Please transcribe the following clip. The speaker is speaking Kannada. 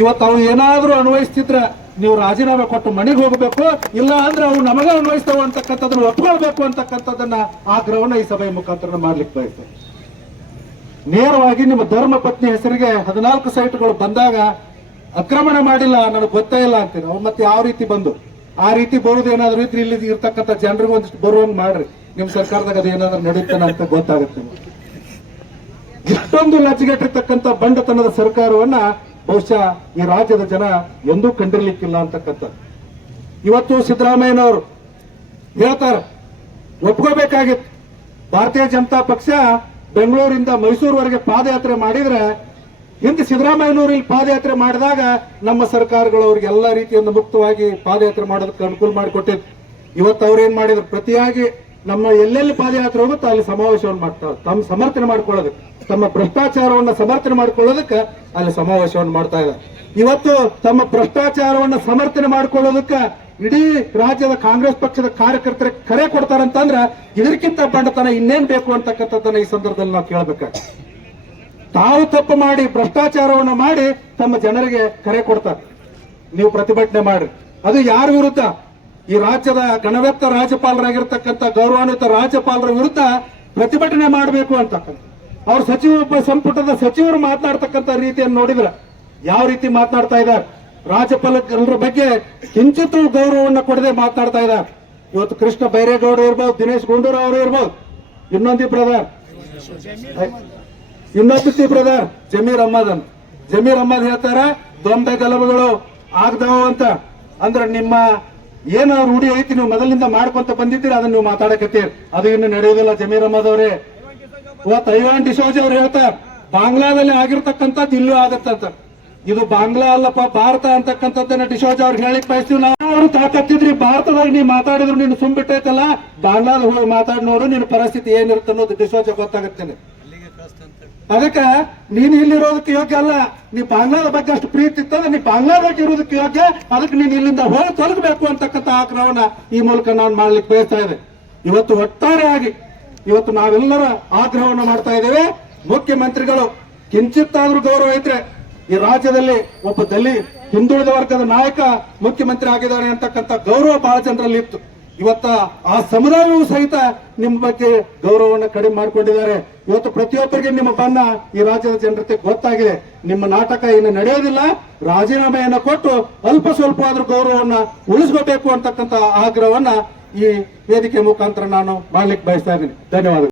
ಇವತ್ತು ಅವು ಏನಾದ್ರೂ ಅನ್ವಯಿಸ್ತಿದ್ರ ನೀವು ರಾಜೀನಾಮೆ ಕೊಟ್ಟು ಮನೆಗೆ ಹೋಗಬೇಕು, ಇಲ್ಲ ಅಂದ್ರೆ ಅವು ನಮಗ ಅನ್ವಯಿಸ್ತಾವ ಅಂತಕ್ಕಂಥದನ್ನ ಒಪ್ಕೊಳ್ಬೇಕು ಅಂತಕ್ಕಂಥದ್ದನ್ನ ಆಗ್ರಹವನ್ನ ಈ ಸಭೆಯ ಮುಖಾಂತರ ಮಾಡ್ಲಿಕ್ಕೆ ಬಯಸ್ತೇನೆ. ನೇರವಾಗಿ ನಿಮ್ಮ ಧರ್ಮ ಪತ್ನಿ ಹೆಸರಿಗೆ 14 ಸೈಟ್ಗಳು ಬಂದಾಗ ಆಕ್ರಮಣ ಮಾಡಿಲ್ಲ, ನನಗೆ ಗೊತ್ತೇ ಇಲ್ಲ ಅಂತೀರಿ. ಅವು ಮತ್ತೆ ಯಾವ ರೀತಿ ಬಂದು ಆ ರೀತಿ ಬರುವುದು ಏನಾದ್ರು ಇದ್ರೆ ಇಲ್ಲಿ ಇರ್ತಕ್ಕಂಥ ಜನರಿಗೂ ಒಂದಿಷ್ಟು ಬರುವಂಗ್ ಮಾಡ್ರಿ. ನಿಮ್ ಸರ್ಕಾರದಾಗ ಅದು ಏನಾದ್ರು ನಡೀತಾನ ಅಂತ ಗೊತ್ತಾಗುತ್ತೆ. ಇಷ್ಟೊಂದು ಲಜ್ಜೆಗೆಟ್ಟಿರ್ತಕ್ಕಂಥ ಬಂಡತನದ ಸರ್ಕಾರವನ್ನ ಬಹುಶಃ ಈ ರಾಜ್ಯದ ಜನ ಎಂದೂ ಕಂಡಿರ್ಲಿಕ್ಕಿಲ್ಲ ಅಂತಕ್ಕಂಥದ್ದು. ಇವತ್ತು ಸಿದ್ದರಾಮಯ್ಯನವರು ಹೇಳ್ತಾರೆ, ಒಪ್ಕೋಬೇಕಾಗಿತ್ತು. ಭಾರತೀಯ ಜನತಾ ಪಕ್ಷ ಬೆಂಗಳೂರಿಂದ ಮೈಸೂರುವರೆಗೆ ಪಾದಯಾತ್ರೆ ಮಾಡಿದ್ರೆ ಹಿಂದೆ ಸಿದ್ದರಾಮಯ್ಯನವರು ಇಲ್ಲಿ ಪಾದಯಾತ್ರೆ ಮಾಡಿದಾಗ ನಮ್ಮ ಸರ್ಕಾರಗಳು ಅವ್ರಿಗೆ ಎಲ್ಲಾ ರೀತಿಯಿಂದ ಮುಕ್ತವಾಗಿ ಪಾದಯಾತ್ರೆ ಮಾಡೋದಕ್ಕೆ ಅನುಕೂಲ ಮಾಡಿಕೊಟ್ಟಿದ್ರು. ಇವತ್ತು ಅವ್ರೇನ್ ಮಾಡಿದ್ರು, ಪ್ರತಿಯಾಗಿ ನಮ್ಮ ಎಲ್ಲೆಲ್ಲಿ ಪಾದಯಾತ್ರೆ ಹೋಗುತ್ತೋ ಅಲ್ಲಿ ಸಮಾವೇಶವನ್ನು ಮಾಡ್ತಾರೆ. ತಮ್ಮ ಸಮರ್ಥನೆ ಮಾಡ್ಕೊಳ್ಳೋದಕ್ಕೆ, ತಮ್ಮ ಭ್ರಷ್ಟಾಚಾರವನ್ನ ಸಮರ್ಥನೆ ಮಾಡ್ಕೊಳ್ಳೋದಕ್ಕೆ ಅಲ್ಲಿ ಸಮಾವೇಶವನ್ನು ಮಾಡ್ತಾ ಇದ್ದಾರೆ. ಇವತ್ತು ತಮ್ಮ ಭ್ರಷ್ಟಾಚಾರವನ್ನ ಸಮರ್ಥನೆ ಮಾಡ್ಕೊಳ್ಳೋದಕ್ಕೆ ಇಡೀ ರಾಜ್ಯದ ಕಾಂಗ್ರೆಸ್ ಪಕ್ಷದ ಕಾರ್ಯಕರ್ತರಿಗೆ ಕರೆ ಕೊಡ್ತಾರಂತಂದ್ರ ಇದಕ್ಕಿಂತ ಬಂಡತನ ಇನ್ನೇನ್ ಬೇಕು ಅಂತಕ್ಕಂಥದ್ದನ್ನ ಈ ಸಂದರ್ಭದಲ್ಲಿ ನಾವು ಕೇಳಬೇಕಾಗ್ತದೆ. ತಾವು ತಪ್ಪು ಮಾಡಿ ಭ್ರಷ್ಟಾಚಾರವನ್ನ ಮಾಡಿ ತಮ್ಮ ಜನರಿಗೆ ಕರೆ ಕೊಡ್ತಾರೆ, ನೀವು ಪ್ರತಿಭಟನೆ ಮಾಡ್ರಿ. ಅದು ಯಾರ ವಿರುದ್ಧ? ಈ ರಾಜ್ಯದ ಗಣವೆತ್ತ ರಾಜ್ಯಪಾಲರಾಗಿರ್ತಕ್ಕಂಥ ಗೌರವಾನ್ವಿತ ರಾಜ್ಯಪಾಲರ ವಿರುದ್ಧ ಪ್ರತಿಭಟನೆ ಮಾಡಬೇಕು ಅಂತಕ್ಕಂಥ ಅವ್ರ ಸಂಪುಟದ ಸಚಿವರು ಮಾತನಾಡ್ತಕ್ಕಂಥ ರೀತಿಯನ್ನು ನೋಡಿದ್ರ ಯಾವ ರೀತಿ ಮಾತನಾಡ್ತಾ ಇದ್ದಾರೆ. ರಾಜ್ಯಪಾಲರ ಬಗ್ಗೆ ಕಿಂಚಿತ್ತೂ ಗೌರವವನ್ನು ಕೊಡದೆ ಮಾತನಾಡ್ತಾ ಇದ್ದಾರೆ. ಇವತ್ತು ಕೃಷ್ಣ ಬೈರೇಗೌಡ ಇರ್ಬೋದು, ದಿನೇಶ್ ಗುಂಡೂರಾವ್ ಅವರು ಇರ್ಬೋದು, ಇನ್ನೊಬ್ಬ ಬ್ರದರ್ ಜಮೀರ್ ಅಹ್ಮದ್ ಹೇಳ್ತಾರ ದೊಂಬೆ ಗಲಭೆಗಳು ಆಗ್ದಾವ ಅಂತ. ಅಂದ್ರೆ ನಿಮ್ಮ ಏನು ರೂಢಿ ಐತಿ, ನೀವು ಮೊದಲಿಂದ ಮಾಡ್ಕೊಂತ ಬಂದಿದ್ದೀರಿ, ಅದನ್ನ ನೀವು ಮಾತಾಡಕತ್ತೀರಿ, ಅದು ಇನ್ನು ನಡೆಯುವುದಿಲ್ಲ. ಜಮೀರ್ ಅಹ್ಮದ್ ಅವರೇ, ಇವತ್ತು ಐವಾನ್ ಡಿಸೋಜ್ ಅವ್ರು ಹೇಳ್ತಾರೆ ಬಾಂಗ್ಲಾದಲ್ಲಿ ಆಗಿರ್ತಕ್ಕಂಥದ್ದು ಇಲ್ಲೂ ಆಗತ್ತಂತ. ಇದು ಬಾಂಗ್ಲಾ ಅಲ್ಲಪ್ಪ, ಭಾರತ ಅಂತಕ್ಕಂಥದ್ದನ್ನ ಡಿಸೋಜ್ ಅವ್ರಿಗೆ ಹೇಳಿಕ್ ಬಯಸ್ತೀವಿ ನಾವು. ಅವರು ತಾಕತ್ತಿದ್ರಿ ಭಾರತದಾಗ ನೀವು ಮಾತಾಡಿದ್ರು ನೀನು ಸುಮ್ಬಿಟ್ಟೈತಲ್ಲ, ಬಾಂಗ್ಲಾದ ಹೋಗಿ ಮಾತಾಡಿ ನೋಡು ನಿನ್ನ ಪರಿಸ್ಥಿತಿ ಏನಿರುತ್ತೆ ಅನ್ನೋದು ಡಿಸೋಜ್ ಗೊತ್ತಾಗತ್ತೇನೆ. ಅದಕ್ಕೆ ನೀನು ಇಲ್ಲಿರೋದಕ್ಕೆ ಯೋಗ್ಯ ಅಲ್ಲ. ನೀ ಬಾಂಗ್ಲಾದ ಬಗ್ಗೆ ಅಷ್ಟು ಪ್ರೀತಿ ಇತ್ತಂದ್ರೆ ನೀ ಬಾಂಗ್ಲಾದಾಗ ಇರೋದಕ್ಕೆ ಯೋಗ್ಯ. ಅದಕ್ಕೆ ನೀನು ಇಲ್ಲಿಂದ ಹೋಗಿ ತೊಲಗಬೇಕು ಅಂತಕ್ಕಂಥ ಆಗ್ರಹವನ್ನ ಈ ಮೂಲಕ ನಾನು ಮಾಡ್ಲಿಕ್ಕೆ ಬಯಸ್ತಾ ಇದೆ. ಇವತ್ತು ಒಟ್ಟಾರೆಯಾಗಿ ಇವತ್ತು ನಾವೆಲ್ಲರ ಆಗ್ರಹವನ್ನು ಮಾಡ್ತಾ ಇದ್ದೇವೆ. ಮುಖ್ಯಮಂತ್ರಿಗಳು ಕಿಂಚಿತ್ತಾದ್ರೂ ಗೌರವ ಇದ್ರೆ ಈ ರಾಜ್ಯದಲ್ಲಿ ಒಬ್ಬ ಹಿಂದುಳಿದ ವರ್ಗದ ನಾಯಕ ಮುಖ್ಯಮಂತ್ರಿ ಆಗಿದ್ದಾರೆ ಅಂತಕ್ಕಂಥ ಗೌರವ ಬಹಳ ಜನರಲ್ಲಿ ಇತ್ತು. ಇವತ್ತ ಆ ಸಮುದಾಯವೂ ಸಹಿತ ನಿಮ್ಮ ಬಗ್ಗೆ ಗೌರವವನ್ನು ಕಡಿಮೆ ಮಾಡಿಕೊಂಡಿದ್ದಾರೆ. ಇವತ್ತು ಪ್ರತಿಯೊಬ್ಬರಿಗೆ ನಿಮ್ಮ ಬಣ್ಣ ಈ ರಾಜ್ಯದ ಜನತೆ ಗೊತ್ತಾಗಿದೆ. ನಿಮ್ಮ ನಾಟಕ ಇನ್ನು ನಡೆಯೋದಿಲ್ಲ. ರಾಜೀನಾಮೆಯನ್ನು ಕೊಟ್ಟು ಅಲ್ಪ ಸ್ವಲ್ಪ ಆದ್ರೂ ಗೌರವವನ್ನ ಉಳಿಸ್ಕೋಬೇಕು ಅಂತಕ್ಕಂಥ ಆಗ್ರಹವನ್ನ ಈ ವೇದಿಕೆ ಮುಖಾಂತರ ನಾನು ಮಾಡ್ಲಿಕ್ಕೆ ಬಯಸ್ತಾ ಇದ್ದೀನಿ. ಧನ್ಯವಾದಗಳು.